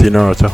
with you, Naruto.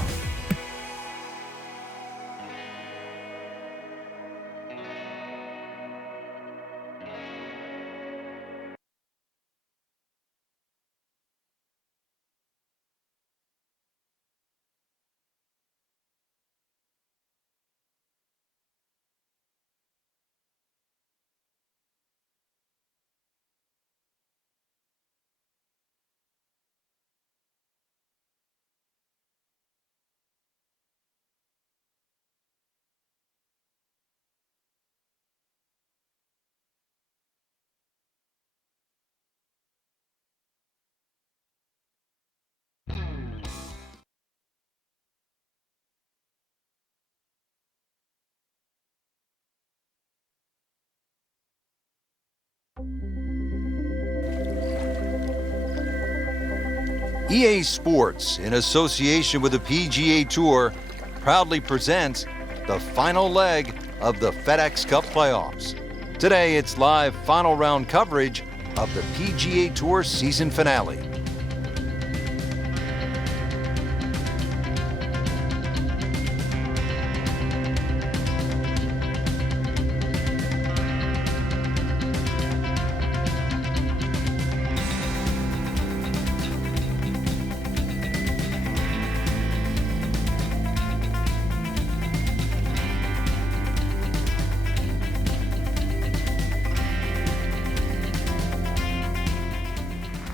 EA Sports, in association with the PGA Tour, proudly presents the final leg of the FedEx Cup playoffs. Today, it's live final round coverage of the PGA Tour season finale.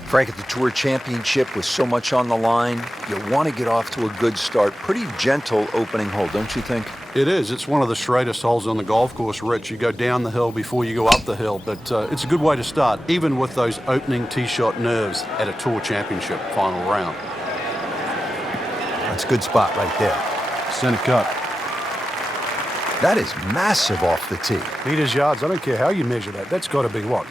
Frank, at the Tour Championship with so much on the line, you want to get off to a good start. Pretty gentle opening hole, don't you think? It is. It's one of the straightest holes on the golf course, Rich. You go down the hill before you go up the hill, but it's a good way to start, even with those opening tee shot nerves at a Tour Championship final round. That's a good spot right there. Center cut. That is massive off the tee. Meters, yards, I don't care how you measure that. That's got to be what?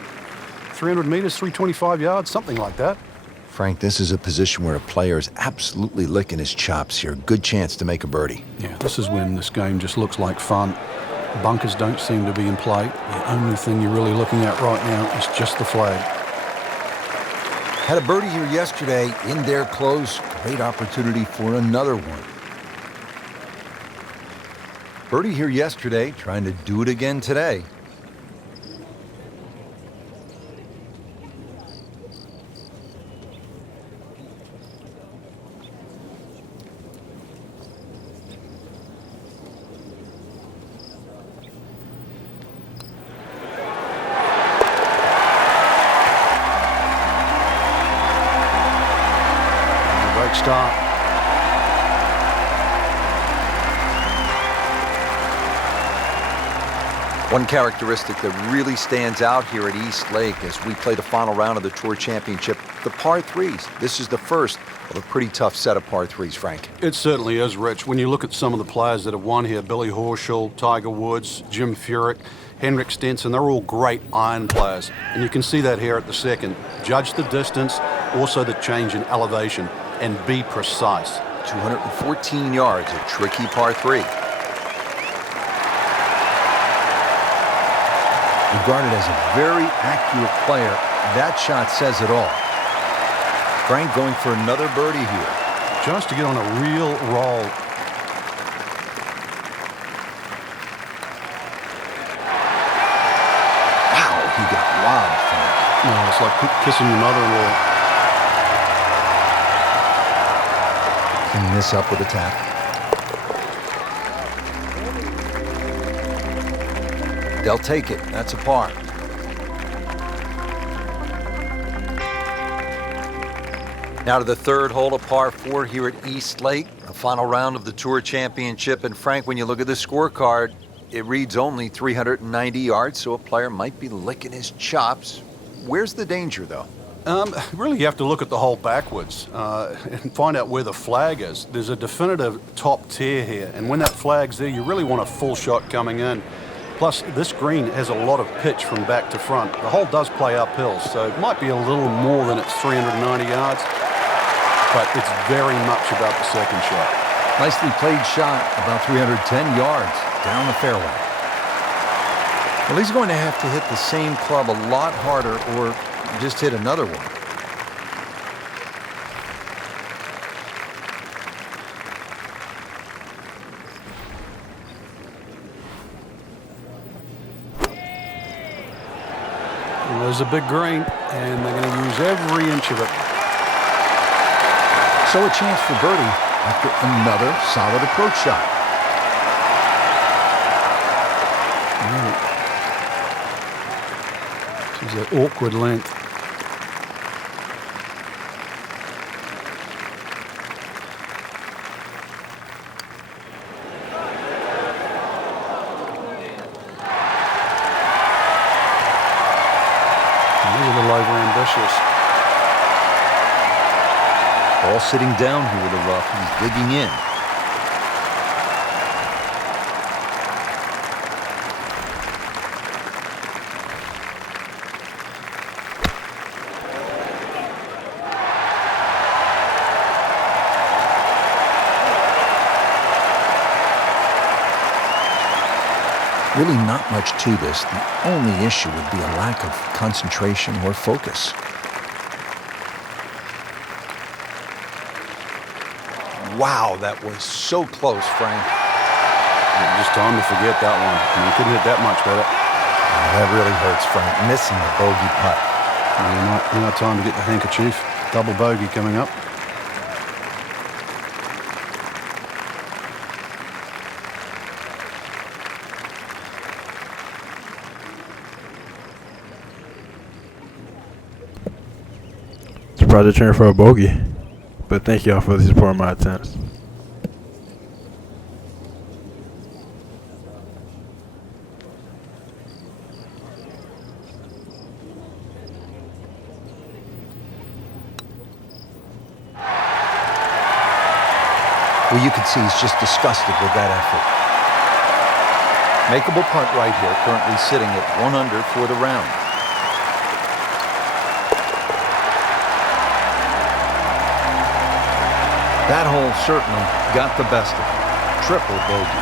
300 meters, 325 yards, something like that. Frank, this is a position where a player is absolutely licking his chops here. Good chance to make a birdie. Yeah, this is when this game just looks like fun. Bunkers don't seem to be in play. The only thing you're really looking at right now is just the flag. Had a birdie here yesterday in there close. Great opportunity for another one. Birdie here yesterday, trying to do it again today. Start. One characteristic that really stands out here at East Lake as we play the final round of the Tour Championship, the par threes. This is the first of a pretty tough set of par threes, Frank. It certainly is, Rich. When you look at some of the players that have won here, Billy Horschel, Tiger Woods, Jim Furyk, Henrik Stenson, they're all great iron players. And you can see that here at the second. Judge the distance, also the change in elevation, and be precise. 214 yards, a tricky par three. Regarded as a very accurate player, that shot says it all. Frank going for another birdie here. Just to get on a real roll. Wow, he got robbed, Frank. No, it's like kissing your mother-in-law. Clean this up with a tap. They'll take it. That's a par. Now to the third hole, a par 4 here at East Lake, a final round of the Tour Championship. And Frank, when you look at the scorecard, it reads only 390 yards, so a player might be licking his chops. Where's the danger, though? Really, you have to look at the hole backwards and find out where the flag is. There's a definitive top tier here, and when that flag's there, you really want a full shot coming in. Plus, this green has a lot of pitch from back to front. The hole does play uphill, so it might be a little more than its 390 yards, but it's very much about the second shot. Nicely played shot, about 310 yards down the fairway. Well, he's going to have to hit the same club a lot harder or just hit another one. There's a big green, and they're going to use every inch of it. So a chance for birdie after another solid approach shot. She's at awkward length. A little over-ambitious. Ball sitting down here in the rough. He's digging in. Really not much to this. The only issue would be a lack of concentration or focus. Wow, that was so close, Frank. Just time to forget that one. I mean, you couldn't hit that much better. That really hurts, Frank. Missing a bogey putt. Now time to get the handkerchief. Double bogey coming up. Surprised to turn for a bogey, but thank y'all for the support of my attempts. Well, you can see he's just disgusted with that effort. Makeable punt right here, currently sitting at 1 under for the round. That hole certainly got the best of him. Triple bogey.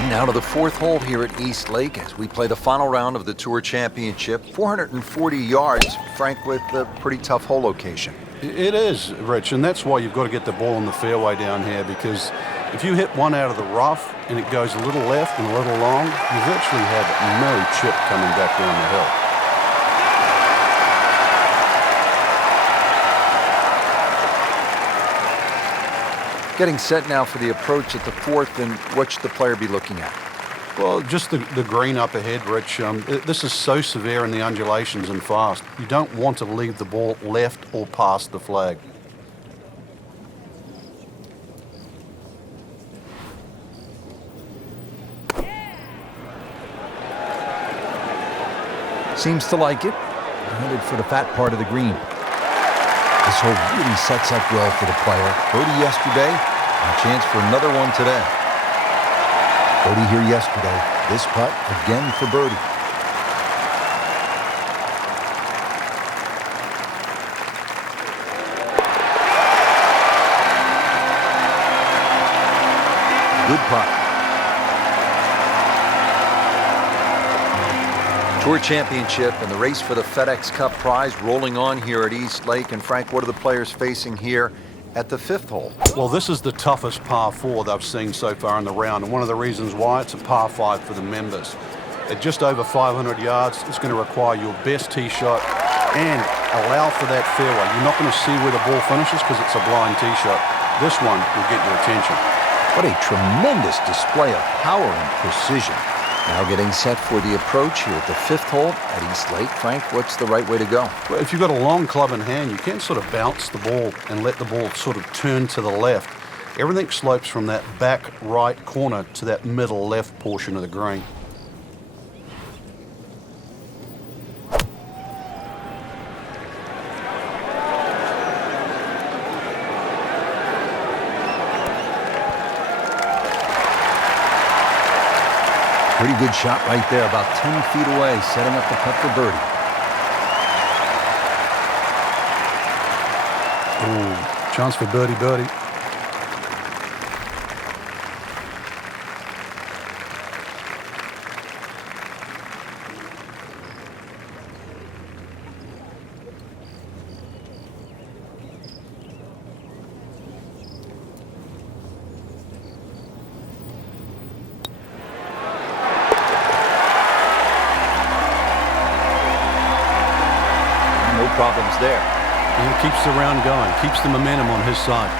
And now to the 4th hole here at East Lake as we play the final round of the Tour Championship. 440 yards, Frank, with a pretty tough hole location. It is, Rich, and that's why you've got to get the ball in the fairway down here, because if you hit one out of the rough and it goes a little left and a little long, you virtually have no chip coming back down the hill. Getting set now for the approach at the 4th, and what should the player be looking at? Well, just the green up ahead, Rich. This is so severe in the undulations and fast. You don't want to leave the ball left or past the flag. Seems to like it. Headed for the fat part of the green. This hole really sets up well for the player. Birdie yesterday, and a chance for another one today. Birdie here yesterday. This putt again for birdie. Good putt. Tour Championship and the race for the FedEx Cup prize rolling on here at East Lake. And Frank, what are the players facing here at the 5th hole? Well, this is the toughest par 4 they've seen so far in the round, and one of the reasons why it's a par 5 for the members. At just over 500 yards, it's going to require your best tee shot and allow for that fairway. You're not going to see where the ball finishes because it's a blind tee shot. This one will get your attention. What a tremendous display of power and precision. Now getting set for the approach here at the 5th hole at East Lake. Frank, what's the right way to go? Well, if you've got a long club in hand, you can sort of bounce the ball and let the ball sort of turn to the left. Everything slopes from that back right corner to that middle left portion of the green. Pretty good shot right there, about 10 feet away, setting up the putt for birdie. Ooh, chance for birdie. problems there. He keeps the round going, keeps the momentum on his side.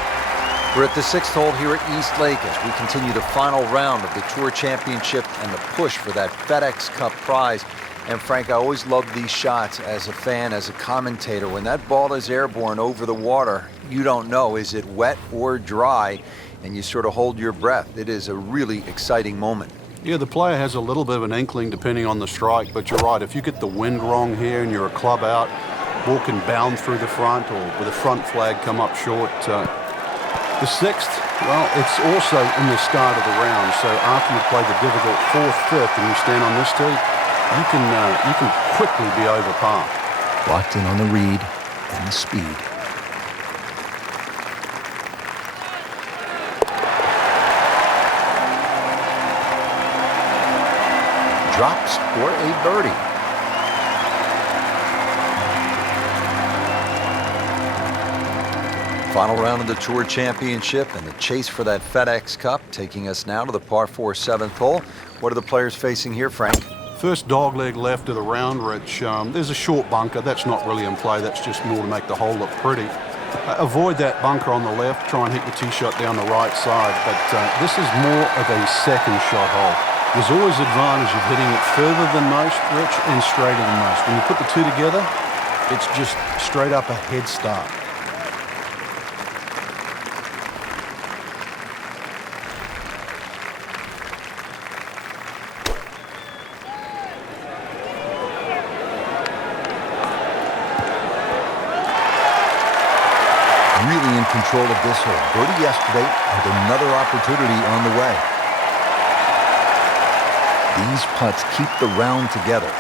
We're at the 6th hole here at East Lake as we continue the final round of the Tour Championship and the push for that FedEx Cup prize. And Frank, I always love these shots as a fan, as a commentator. When that ball is airborne over the water, you don't know, is it wet or dry? And you sort of hold your breath. It is a really exciting moment. Yeah, the player has a little bit of an inkling depending on the strike, but you're right. If you get the wind wrong here and you're a club out, ball can bound through the front or with a front flag come up short. The 6th, well, it's also in the start of the round. So after you've played the difficult 4th, 5th, and you stand on this tee, you can quickly be over par. Locked in on the read and the speed. Drops for a birdie. Final round of the Tour Championship and the chase for that FedEx Cup, taking us now to the par 4 7th hole. What are the players facing here, Frank? First dogleg left of the round, Rich. There's a short bunker. That's not really in play. That's just more to make the hole look pretty. Avoid that bunker on the left. Try and hit the tee shot down the right side. But this is more of a second shot hole. There's always advantage of hitting it further than most, Rich, and straighter than most. When you put the two together, it's just straight up a head start. Really in control of this hole. Birdie yesterday and another opportunity on the way. These putts keep the round together.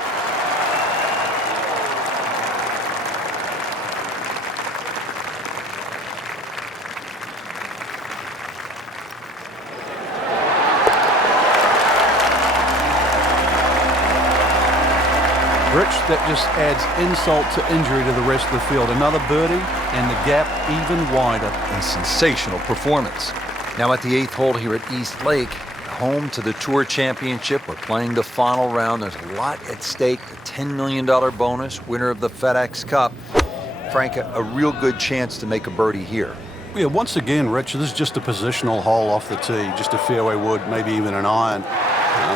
Rich, that just adds insult to injury to the rest of the field. Another birdie, and the gap even wider. A sensational performance. Now at the 8th hole here at East Lake, home to the Tour Championship. We're playing the final round. There's a lot at stake. A $10 million bonus, winner of the FedEx Cup. Frank, a real good chance to make a birdie here. Yeah, once again, Rich, this is just a positional hole off the tee, just a fairway wood, maybe even an iron.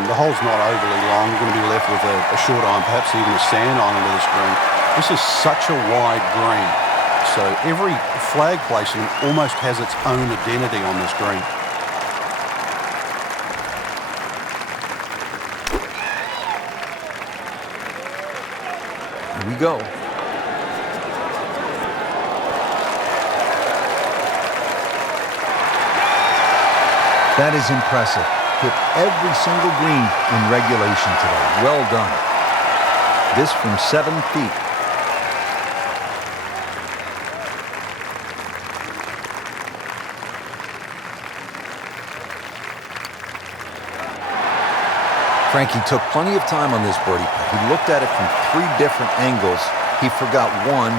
The hole's not overly long. You're going to be left with a short iron, perhaps even a sand iron into this green. This is such a wide green. So every flag placement almost has its own identity on this green. Here we go. That is impressive. Hit every single green in regulation today. Well done. This from 7 feet. Frankie took plenty of time on this birdie putt. He looked at it from 3 different angles. He forgot one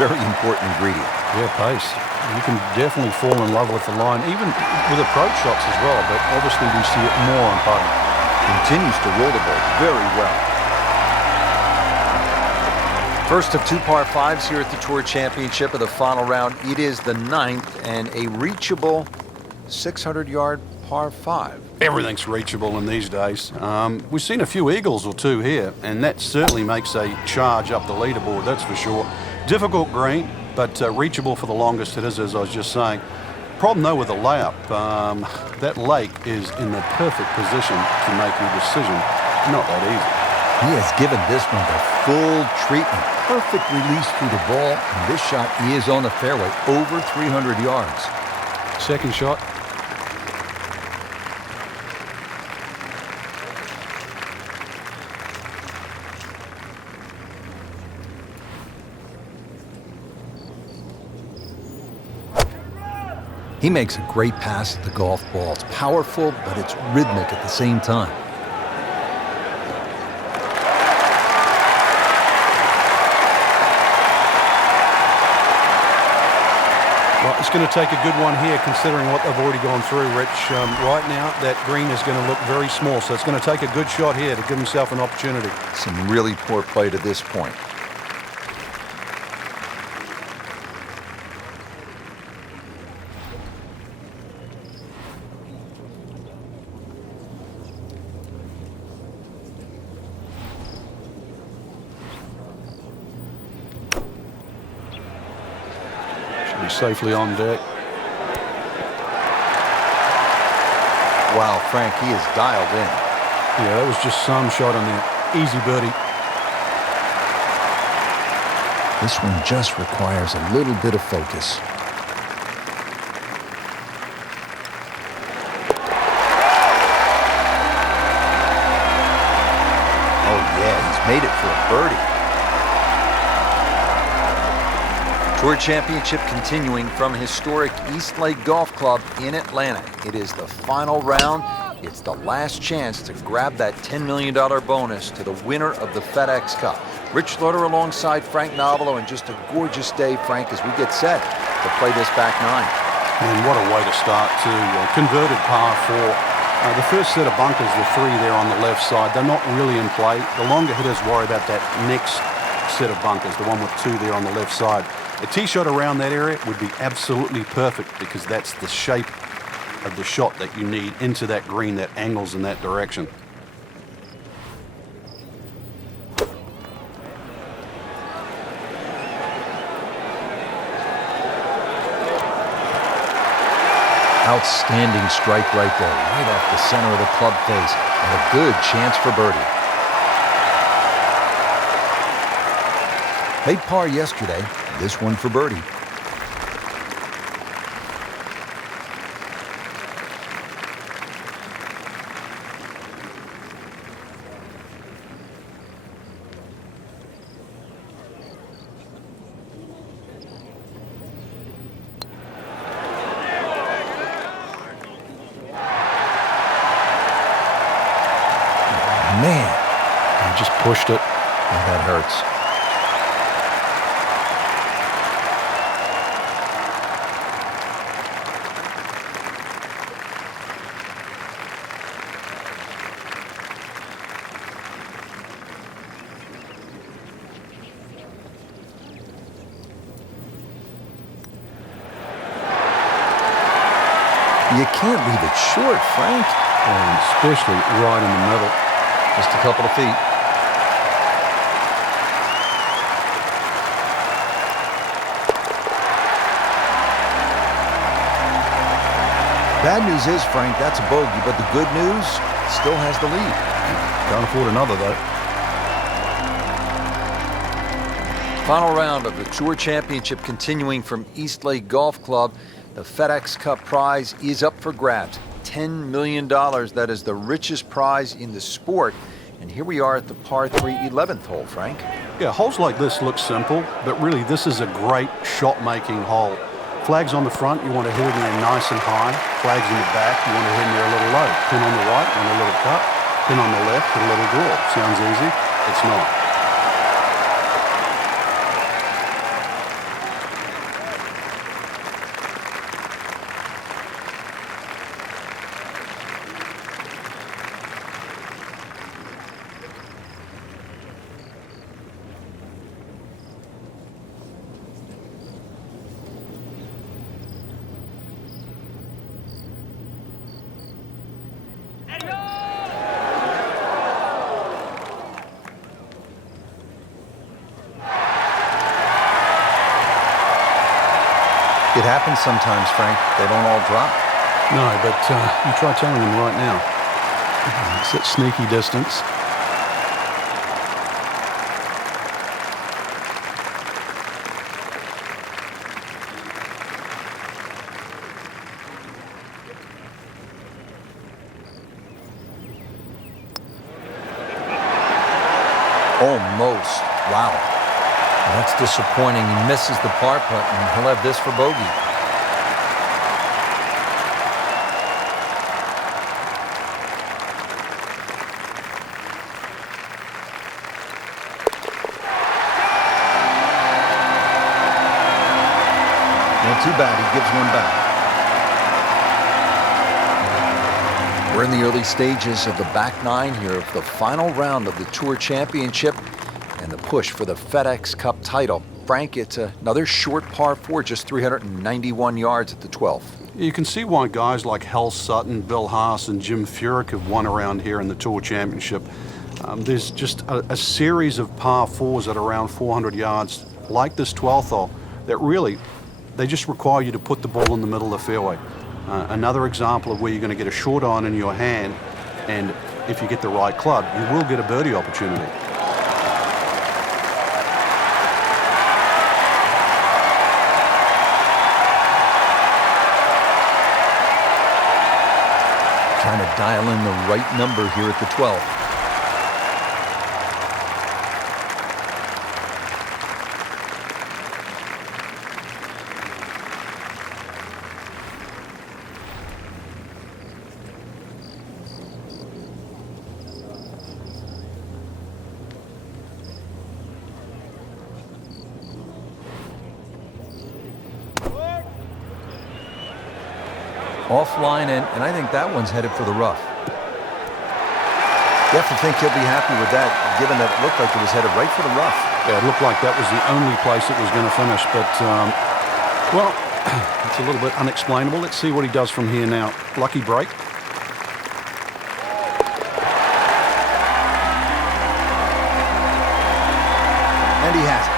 very important ingredient. Yeah, pace. You can definitely fall in love with the line, even with approach shots as well, but obviously we see it more on putting. Continues to roll the ball very well. First of 2 par 5s here at the Tour Championship of the final round. It is the 9th and a reachable 600-yard par 5. Everything's reachable in these days. We've seen a few eagles or two here, and that certainly makes a charge up the leaderboard, that's for sure. Difficult green, but reachable for the longest it is, as I was just saying. Problem, though, with the layup, that lake is in the perfect position to make your decision. Not that easy. He has given this one the full treatment. Perfect release through the ball, and this shot is on the fairway, over 300 yards. Second shot. He makes a great pass at the golf ball. It's powerful, but it's rhythmic at the same time. Well, it's going to take a good one here, considering what they've already gone through, Rich. Right now, that green is going to look very small, so it's going to take a good shot here to give himself an opportunity. Some really poor play to this point. safely on deck. Wow, Frank, he is dialed in. Yeah, that was just some shot on there. Easy birdie. This one just requires a little bit of focus. Oh, yeah, he's made it for a birdie. Tour Championship continuing from historic East Lake Golf Club in Atlanta. It is the final round. It's the last chance to grab that $10 million bonus to the winner of the FedEx Cup. Rich Slaughter alongside Frank Nobilo, and just a gorgeous day, Frank, as we get set to play this back nine. And what a way to start, too. Converted par four. The first set of bunkers, the three there on the left side, they're not really in play. The longer hitters worry about that next set of bunkers, the one with two there on the left side. A tee shot around that area would be absolutely perfect because that's the shape of the shot that you need into that green that angles in that direction. Outstanding strike right there, right off the center of the club face, and a good chance for birdie. Made par yesterday, this one for birdie. Man, I just pushed it. oh, that hurts. You can't leave it short, Frank. And especially right in the middle. Just a couple of feet. Bad news is, Frank, that's a bogey, but the good news, still has the lead. Can't afford another, though. Final round of the Tour Championship continuing from East Lake Golf Club. The FedEx Cup prize is up for grabs. $10 million. That is the richest prize in the sport. And here we are at the par 3 11th hole, Frank. Yeah, holes like this look simple, but really this is a great shot-making hole. Flags on the front, you want to hit in there nice and high. Flags in the back, you want to hit in there a little low. Pin on the right, on a little cut. Pin on the left, hit a little draw. Sounds easy? It's not. It happens sometimes, Frank. They don't all drop. No, but you try telling them right now. It's at sneaky distance. Almost. Wow. That's disappointing. He misses the par putt, and he'll have this for bogey. Not too bad, he gives one back. We're in the early stages of the back nine here of the final round of the Tour Championship and the push for the FedEx Cup title. Frank, it's another short par 4, just 391 yards at the 12th. You can see why guys like Hal Sutton, Bill Haas, and Jim Furyk have won around here in the Tour Championship. There's just a series of par 4s at around 400 yards, like this 12th hole, that really They just require you to put the ball in the middle of the fairway. Another example of where you're going to get a short iron in your hand, and if you get the right club, you will get a birdie opportunity. Trying to dial in the right number here at the 12th. Offline, and I think that one's headed for the rough. You have to think he'll be happy with that, given that it looked like it was headed right for the rough. Yeah, it looked like that was the only place it was going to finish, but, well, it's a little bit unexplainable. Let's see what he does from here now. Lucky break. And he has it.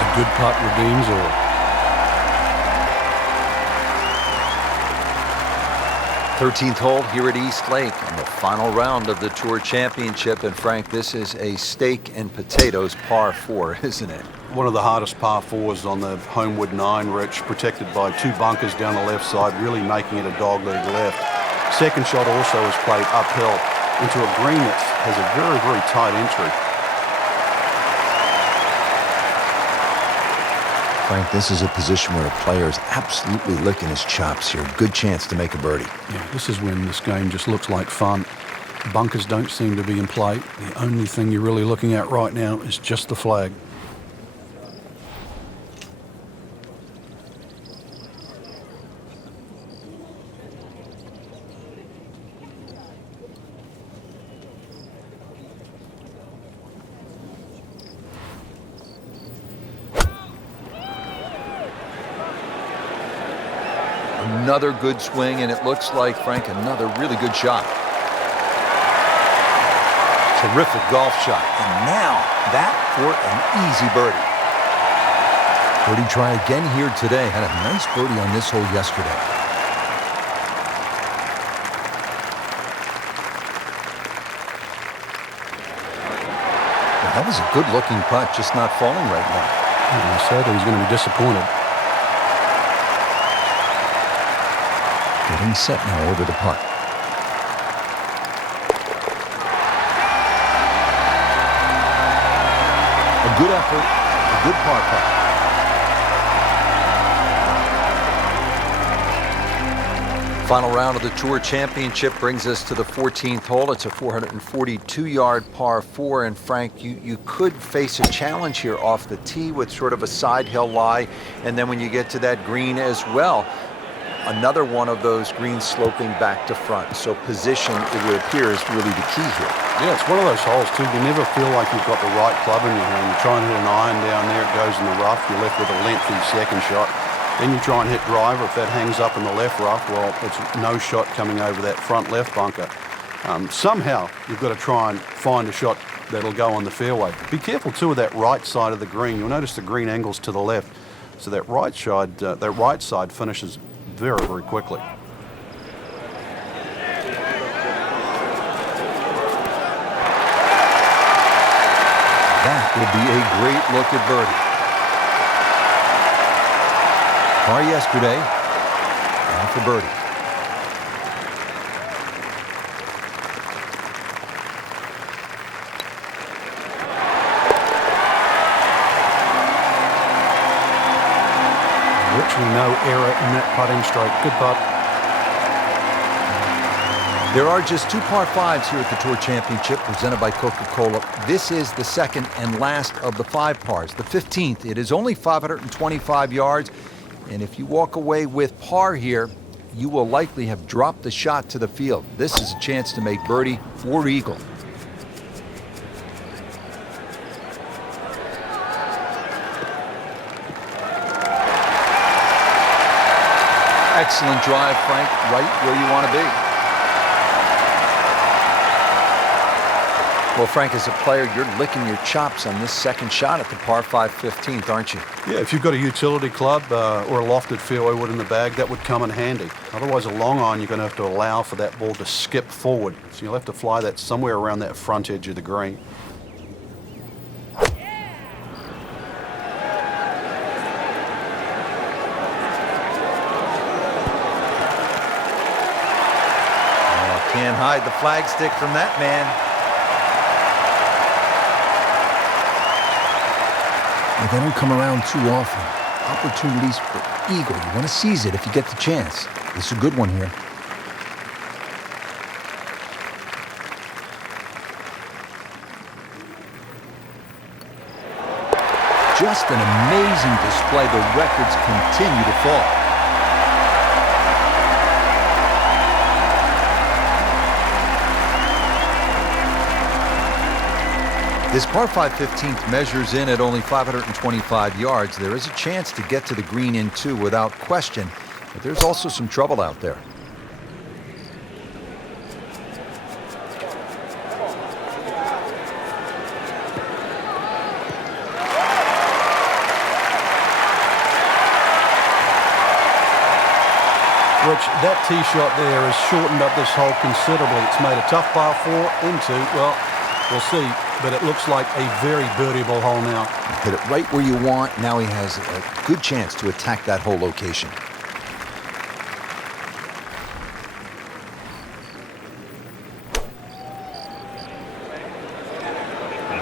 A good putt redeems all. 13th hole here at East Lake in the final round of the Tour Championship. And Frank, this is a steak and potatoes par 4, isn't it? One of the hardest par 4s on the Homewood 9, Rich, protected by 2 bunkers down the left side, really making it a dogleg left. Second shot also is played uphill into a green that has a very, very tight entry. Frank, this is a position where a player is absolutely licking his chops here. Good chance to make a birdie. Yeah, this is when this game just looks like fun. Bunkers don't seem to be in play. The only thing you're really looking at right now is just the flag. Another good swing, and it looks like, Frank, another really good shot. Terrific golf shot. And now that for an easy birdie. Birdie try again here today. Had a nice birdie on this hole yesterday. Well, that was a good-looking putt, just not falling right now. I said he was going to be disappointed. Getting set now over the putt. A good effort, a good par putt. Final round of the Tour Championship brings us to the 14th hole. It's a 442-yard par 4. And Frank, you could face a challenge here off the tee with sort of a side hill lie. And then when you get to that green as well, another one of those greens sloping back to front. So position, it would appear, is really the key here. Yeah, it's one of those holes, too. You never feel like you've got the right club in your hand. You try and hit an iron down there, it goes in the rough. You're left with a lengthy second shot. Then you try and hit driver. If that hangs up in the left rough, well, it's no shot coming over that front left bunker. Somehow, you've got to try and find a shot that'll go on the fairway. Be careful, too, of that right side of the green. You'll notice the green angles to the left. So that right side finishes very, very quickly. That will be a great look at birdie. Par yesterday, and for birdie. Virtually no error in that putting stroke. Good putt. There are just 2 par 5s here at the Tour Championship presented by Coca-Cola. This is the second and last of the 5 pars. The 15th, it is only 525 yards. And if you walk away with par here, you will likely have dropped the shot to the field. This is a chance to make birdie for eagle. Excellent drive, Frank, right where you want to be. Well, Frank, as a player, you're licking your chops on this second shot at the par 5 15th, aren't you? Yeah, if you've got a utility club or a lofted fairway wood in the bag, that would come in handy. Otherwise, a long iron, you're going to have to allow for that ball to skip forward. So you'll have to fly that somewhere around that front edge of the green. Can't hide the flagstick from that man. They don't come around too often. Opportunities for eagle. You want to seize it if you get the chance. This is a good one here. Just an amazing display. The records continue to fall. This par 5 15th measures in at only 525 yards. There is a chance to get to the green in two without question, but there's also some trouble out there. Rich, that tee shot there has shortened up this hole considerably. It's made a tough par 4 into, well, we'll see, but it looks like a very birdieable hole now. Hit it right where you want. Now he has a good chance to attack that whole location.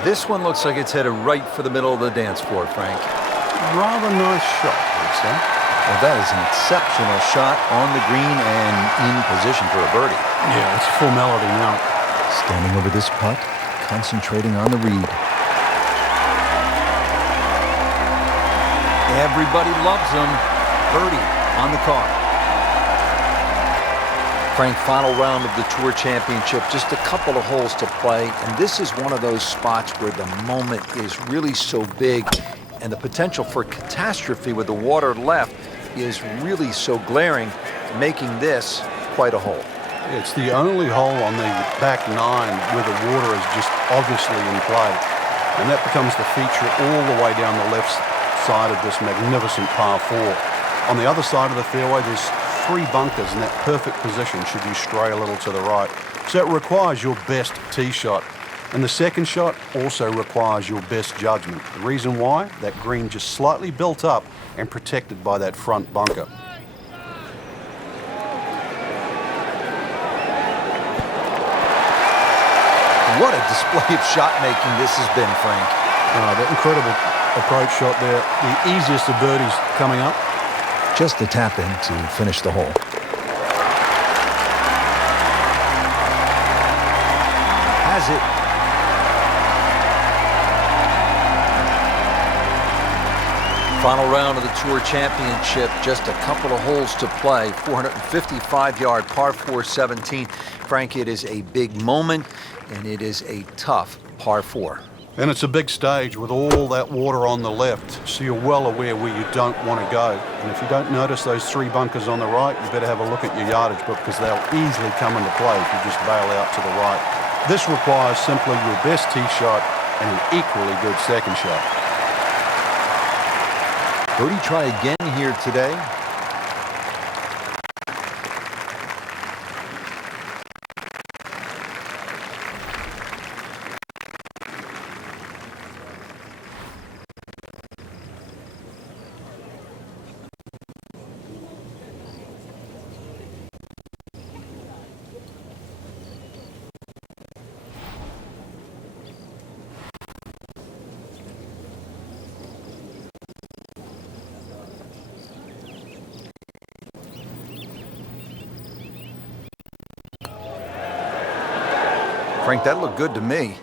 This one looks like it's headed right for the middle of the dance floor, Frank. Rather nice shot, I'd say. Well, that is an exceptional shot on the green and in position for a birdie. Yeah, it's full melody now. Standing over this putt, concentrating on the read. Everybody loves him. Birdie on the card. Frank, final round of the Tour Championship, just a couple of holes to play, and this is one of those spots where the moment is really so big and the potential for catastrophe with the water left is really so glaring, making this quite a hole. It's the only hole on the back nine where the water is just obviously in play, and that becomes the feature all the way down the left side of this magnificent par 4. On the other side of the fairway, there's 3 bunkers in that perfect position should you stray a little to the right. So it requires your best tee shot. And the second shot also requires your best judgment. The reason why? That green just slightly built up and protected by that front bunker. What a display of shot making this has been, Frank. That incredible approach shot there. The easiest of birdies coming up. Just a tap in to finish the hole. Has it. Final round of the Tour Championship, just a couple of holes to play. 455-yard par 4 17. Frank, it is a big moment, and it is a tough par 4. And it's a big stage with all that water on the left, so you're well aware where you don't want to go. And if you don't notice those 3 bunkers on the right, you better have a look at your yardage book because they'll easily come into play if you just bail out to the right. This requires simply your best tee shot and an equally good second shot. Birdie try again here today. Frank, that looked good to me.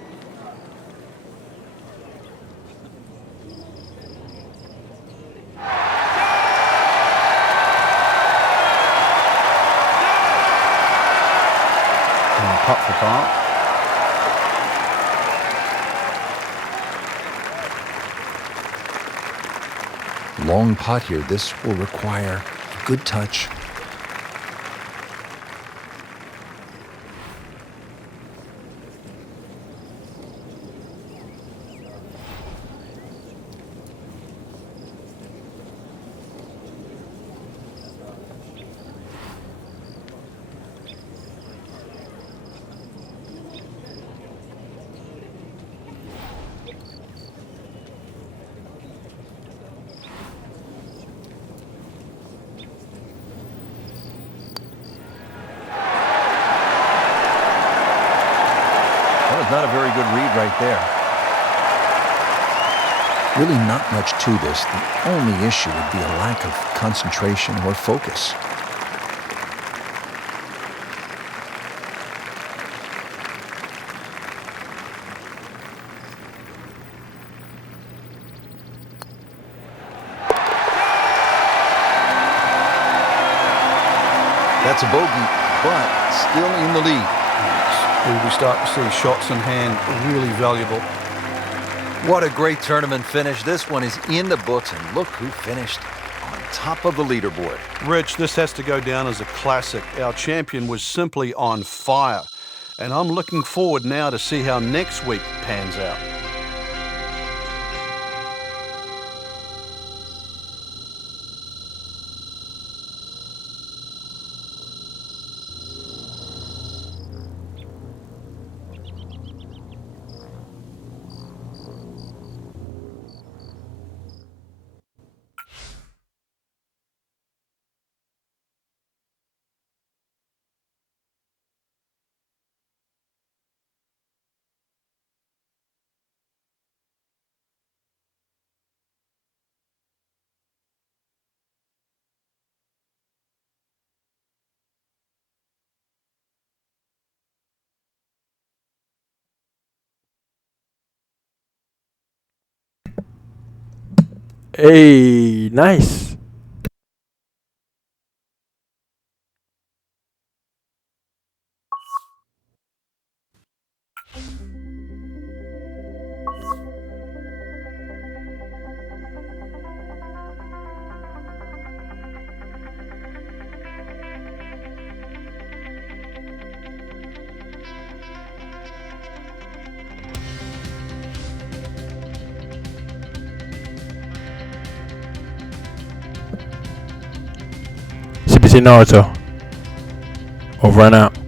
And putt for par. Long putt here. This will require a good touch. was not a very good read right there. Really not much to this. The only issue would be a lack of concentration or focus. That's a bogey, but still in the lead. We start to see shots in hand really valuable. What a great tournament finish. This one is in the books, and look who finished on top of the leaderboard. Rich, this has to go down as a classic. Our champion was simply on fire. And I'm looking forward now to see how next week pans out. Hey, nice. CBC Naruto. Over and out.